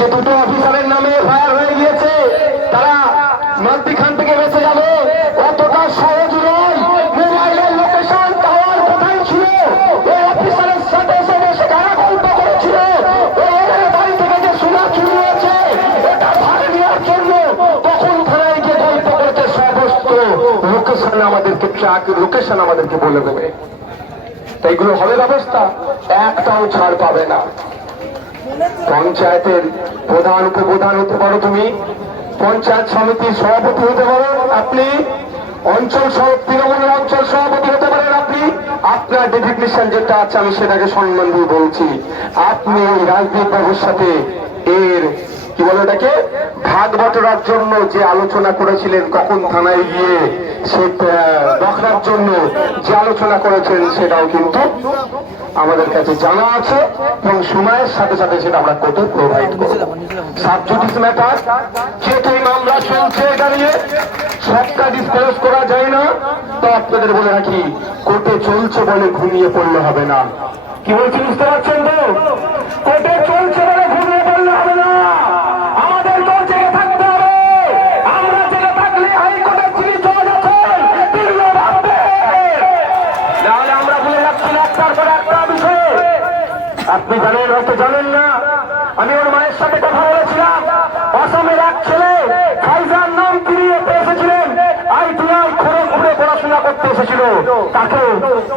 যে দুটো অফিসারের নামে ফায়ার হয়ে গিয়েছে তারা মাঝখান থেকে বেঁচে যাবে অতটা সহজ নয়। মোবাইলের লোকেশন টাওয়ার কোথায় ছিল, এই অফিসারের সাথে এসে বসে কারা গল্প করেছিল, ওই বাড়ি থেকে যে সোনা চুরি হয়েছে এটা ভাগ নেওয়ার জন্য তখন থানায় গিয়ে গল্প করতে সমস্ত লোকেশন আমাদেরকে ট্র্যাক লোকেশন আমাদেরকে বলে দেবে। এইগুলো হবে ব্যবস্থা, একটাও ছাড় পাবে না। পঞ্চায়েতের প্রধান উপপ্রধান হতে পারো তুমি, পঞ্চায়েত সমিতির সভাপতি হতে পারেন আপনি, অঞ্চল তৃণমূলের অঞ্চল সভাপতি হতে পারেন আপনি, আপনার ডেজিগনেশন যেটা আছে আমি সেটাকে সম্মান দিয়ে বলছি। আপনি এই রাজনৈতিক ব্যবস্থাতে এর কি বলে ওটাকে ভাগ বটরার জন্য যে আলোচনা করেছিলেন, কখন থানায় গিয়ে সে দখলার জন্য যে আলোচনা করেছেন সেটাও কিন্তু আমাদের কাছে জানা আছে এবং সময়ের সাথে সাথে সেটা আমরা কোর্টে প্রোভাইড করব। সাব জুডিস ম্যাটার যেহেতু এই মামলা চলছে, এটা নিয়ে সবটা ডিসক্লোজ করা যায় না, তো আপনাদের বলে রাখি কোর্টে চলছে বলে ঘুমিয়ে পড়লে হবে না। কি বলছি বুঝতে পারছেন তো? কোর্টে চলছে বলে ঘুমিয়ে পড়লে হবে না, আমাদের তো জেগে থাকতে হবে। আমরা জেগে থাকলে হাইকোর্টের চিঠি চলে যাচ্ছে, তাহলে আমরা ভুলে যাচ্ছি একটার পর একটা বিষয়। আপনি জানেন হয়তো জানেন না, আমি ওর মায়ের সাথে কথা বলেছিলাম। আসামের এক ছেলে ফাইজার নাম ফিরিয়ে এসেছিলেন, ITI খড়গপুরে পড়াশোনা করতে এসেছিল,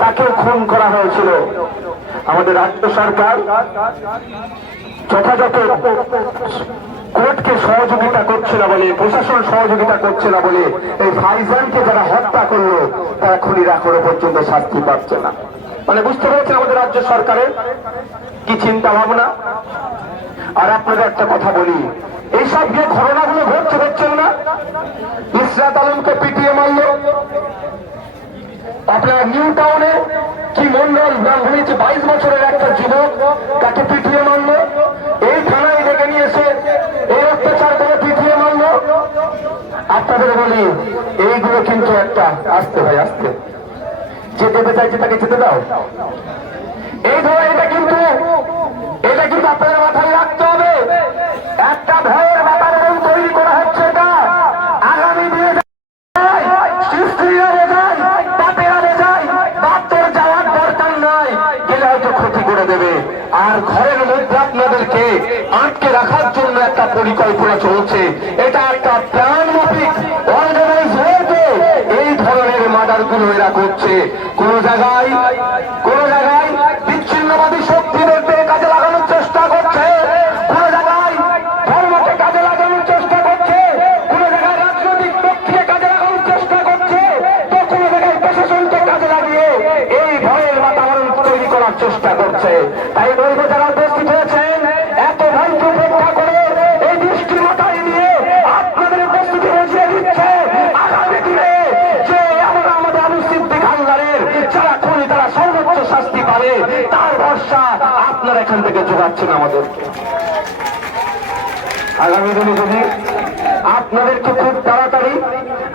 তাকে খুন করা হয়েছিল। আমাদের রাজ্য সরকার যথাযথ কোর্টকে সহযোগিতা করছে না বলে, প্রশাসন সহযোগিতা করছে না বলে এই ফাইজানকে যারা হত্যা করলো তারা খুনিরা এখনো পর্যন্ত শাস্তি পাচ্ছে না। মানে বুঝতে পেরেছেন আমাদের রাজ্য সরকারের কি চিন্তা ভাবনা। আর আপনাদের একটা কথা বলি, এইসব যে ঘটনাগুলো ঘটছে দেখছেন না, ইসরাত আলমকে পিটিয়ে মারল, আপনার নিউ টাউনে কি মন্ডল নাম হয়েছে 22 বছরের একটা যুবক, তাকে পিটিয়ে মারল, এই থানায় ডেকে নিয়ে এসে এই অত্যাচার করে পিটিয়ে মারল। আপনাদের বলি এইগুলো কিন্তু একটা আসতে ভাই আসতে, যে দেবে চাইছে তাকে যেতে দাও। এই ধরো এটা কিন্তু আপনাদের মাথায় রাখতে হবে, একটা ভয়ের বাতাবরণ তৈরি করা হচ্ছে। এটা আগামী দিনে যাওয়ার দরকার নয়, গেলে হয়তো ক্ষতি করে দেবে। আর ঘরের মধ্যে আপনাদেরকে আটকে রাখার জন্য একটা পরিকল্পনা চলছে, এটা একটা প্ল্যানমাফিক অর্গানাইজ হয়েছে। এই ধরনের মার্ডারগুলো এরা করছে। কোন জায়গায় বিচ্ছিন্নবাদী শক্তিদেরকে কাজে লাগানোর চেষ্টা করছে, কোন জায়গায় ধর্মকে কাজে লাগানোর চেষ্টা করছে, কোন জায়গায় রাজনৈতিক পক্ষকে কাজে লাগানোর চেষ্টা করছে, তো কোন জায়গায় প্রশাসনকে কাজে লাগিয়ে এই ভয়ের বাতাবরণ তৈরি করার চেষ্টা করছে। তাই বলব যারা উপস্থিত হয়েছেন, এত ভয়কে উপেক্ষা করে এই দৃষ্টি মাথায় দিয়ে আপনাদের উপস্থিতি বুঝিয়ে দিচ্ছে আগামী দিনে যে আমরা আমাদের আবু সিদ্দিক হালদারের যারা খুনি তারা সর্বোচ্চ শাস্তি পাবে, তার ভরসা আপনারা এখান থেকে যোগাচ্ছেন আমাদেরকে। আগামী দিনে যদি আপনাদেরকে খুব তাড়াতাড়ি,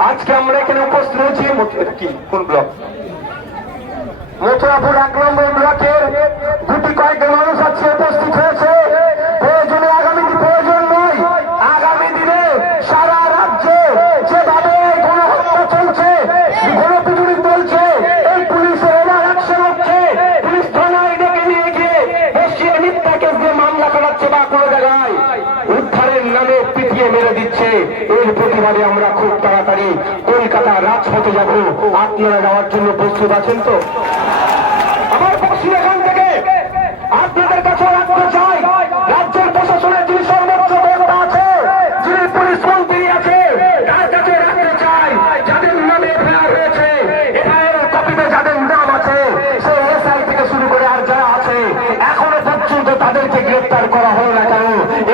আজকে আমরা এখানে উপস্থিত হয়েছি কোন ব্লক, মথুরাপুর 1 নম্বর ব্লকের গুটি কয়েক মানুষ আছে উপস্থিত হয়েছে। প্রয়োজনে প্রয়োজন নয়, আগামী দিনে সারা রাজ্যে যেভাবে গণহত্যা চলছে, গণপিটুনি চলছে, এই পুলিশের ওভার অ্যাকশন হচ্ছে, পুলিশ থানায় ডেকে নিয়ে গিয়ে বসিয়ে মিথ্যা কেস দিয়ে মামলা করাচ্ছে বা কোনো জায়গায় উদ্ধারের নামে পিটিয়ে মেরে দিচ্ছে। এর প্রতিবাদে আমরা খুব তাড়াতাড়ি কলকাতা রাজপথে যাব। আপনারা যাওয়ার জন্য প্রস্তুত আছেন তো? আমার পক্ষে এখান থেকে আপনাদের কাছে রাখতে চাই, রাজ্যের প্রশাসনের যিনি সর্বোচ্চ ক্ষমতা আছে, যিনি পুলিশ মন্ত্রী আছে, তার কাছে রাখতে চাই যাদের নামে এফআইআর হয়েছে, এফআইআর কপিতে যাদের নাম আছে, সেই এসআই থেকে শুরু করে আর যারা আছে এখনো পর্যন্ত তাদেরকে গ্রেপ্তার করা হলো না কেন,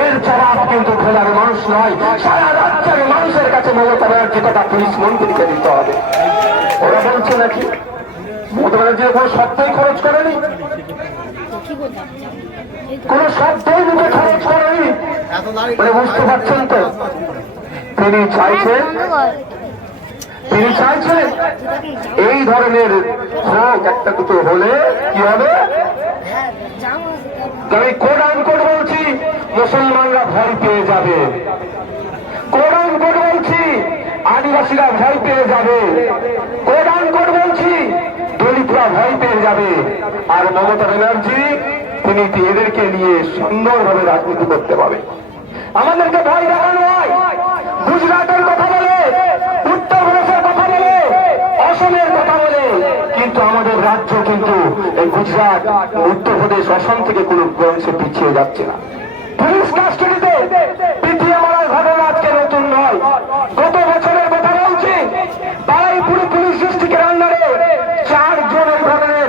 এর জবাব কিন্তু ভোলার মানুষ নয়, সারা রাজ্যের মানুষের কাছে মমতা ব্যানার্জি তথা পুলিশ মন্ত্রীকে দিতে হবে। ওরা বলছে নাকি মমতা ব্যানার্জি কোনো শব্দই খরচ করেনি, কোন শব্দই মুখে খরচ করেনি, মানে বুঝতে পারছেন তো? তিনি চাইছেন এই ধরনের হোক, একটা দুটো হলে কি হবে, আমি কোড আনকোড বলছি, মুসলমানরা ভয় পেয়ে যাবে। কোরআন কোড বলছি আদিবাসীরা ভয় পেয়ে যাবে। কোরআন কোড বলছি দলিতরা ভয় পেয়ে যাবে। আর মমতা ব্যানার্জি তিনি এদেরকে নিয়ে সুন্দরভাবে রাজনীতি করতে পারবে। আমাদেরকে ভয় দেখানো হয়। গুজরাটের কথা বলে, উত্তরপ্রদেশের কথা বলে, অসমের কথা বলে, কিন্তু আমাদের রাজ্য কিন্তু এই গুজরাট, উত্তরপ্রদেশ, অসম থেকে কোনো অংশে পিছিয়ে যাচ্ছে না। পুলিশ কাস্টডিতে পিটিয়ে মারার ঘটনা আজকে নতুন নয়। গত বছরের কথা বলছি, বারুইপুরে পুলিশ ডিস্ট্রিক্টের আন্ডারে 4 জন এই ধরনের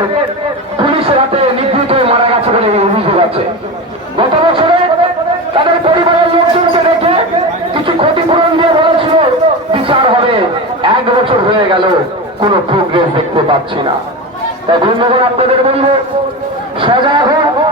পুলিশের হাতে নিগৃহীত হয়ে মারা গেছে বলে অভিযোগ আছে। গত বছরে তাদের পরিবারের লোকজনকে রেখে কিছু ক্ষতিপূরণ দিয়ে বলেছিল বিচার হবে। 1 বছর হয়ে গেল, কোনো প্রোগ্রেস দেখতে পাচ্ছি না। তাই বন্ধুগণ আপনাদের বলবো সজাগ হন।